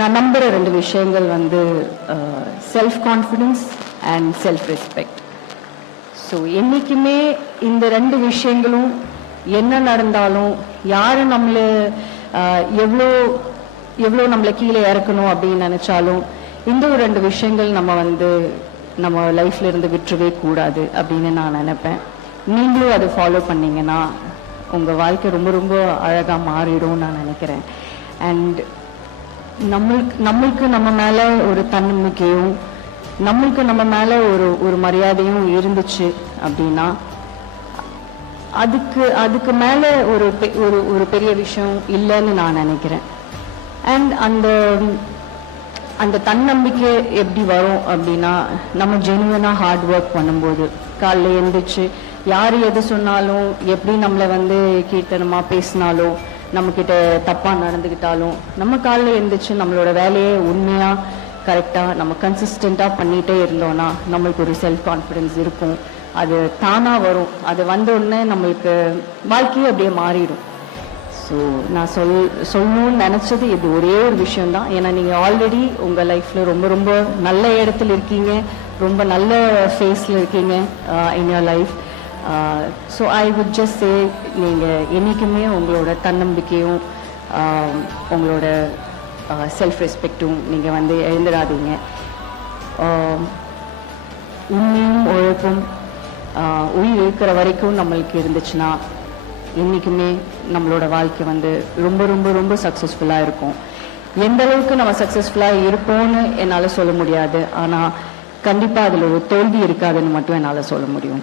நான் நம்புகிற 2 விஷயங்கள் வந்து self confidence and self respect. So என்றைக்குமே இந்த 2 விஷயங்களும் என்ன நடந்தாலும் யார் நம்மளை எவ்வளோ எவ்வளோ நம்மளை கீழே இறக்கணும் அப்படின்னு நினச்சாலும் இந்த ஒரு 2 விஷயங்கள் நம்ம லைஃப்ல இருந்து விட்டுறவே கூடாது அப்படின்னு நான் நினைப்பேன். நீங்களும் அதை ஃபாலோ பண்ணீங்கன்னா உங்கள் வாழ்க்கை ரொம்ப ரொம்ப அழகாக மாறிடும் நான் நினைக்கிறேன். அண்ட் நம்மளுக்கு நம்ம மேலே ஒரு தன்னம்பிக்கையும் நம்மளுக்கு நம்ம மேலே ஒரு மரியாதையும் இருந்துச்சு அப்படின்னா அதுக்கு மேலே ஒரு பெரிய விஷயம் இல்லைன்னு நான் நினைக்கிறேன். அண்ட் அந்த தன்னம்பிக்கை எப்படி வரும் அப்படின்னா நம்ம ஜெனுவனாக ஹார்ட் ஒர்க் பண்ணும்போது, காலைல எழுந்திரிச்சு யார் எது சொன்னாலும், எப்படி நம்மளை கீர்த்தனமாக பேசினாலும், நம்மக்கிட்ட தப்பாக நடந்துக்கிட்டாலும், நம்ம காலைல எழுந்திரிச்சு நம்மளோட வேலையை உண்மையாக கரெக்டாக நம்ம கன்சிஸ்டண்ட்டாக பண்ணிகிட்டே இருந்தோன்னா நம்மளுக்கு ஒரு செல்ஃப் கான்ஃபிடென்ஸ் இருக்கும். அது தானாக வரும். அது வந்த உடனே நம்மளுக்கு வாழ்க்கையே அப்படியே மாறிடும். ஸோ நான் சொல்லணும்னு நினச்சது இது ஒரே ஒரு விஷயந்தான். ஏன்னா நீங்கள் ஆல்ரெடி உங்கள் லைஃப்பில் ரொம்ப ரொம்ப நல்ல இடத்துல இருக்கீங்க, ரொம்ப நல்ல ஃபேஸில் இருக்கீங்க in your life. So I would just say, நீங்கள் என்றைக்குமே உங்களோட தன்னம்பிக்கையும் உங்களோட செல்ஃப் ரெஸ்பெக்டும் நீங்கள் எழுந்துடாதீங்க. உண்மையும் உழைப்பும் உயிர் இருக்கிற வரைக்கும் நம்மளுக்கு இருந்துச்சுன்னா என்றைக்குமே நம்மளோட வாழ்க்கை ரொம்ப ரொம்ப ரொம்ப சக்ஸஸ்ஃபுல்லாக இருக்கும். எந்த அளவுக்கு நம்ம சக்ஸஸ்ஃபுல்லாக இருப்போம்னு என்னால் சொல்ல முடியாது, ஆனால் கண்டிப்பாக அதில் ஒரு தோல்வி இருக்காதுன்னு மட்டும் என்னால் சொல்ல முடியும்.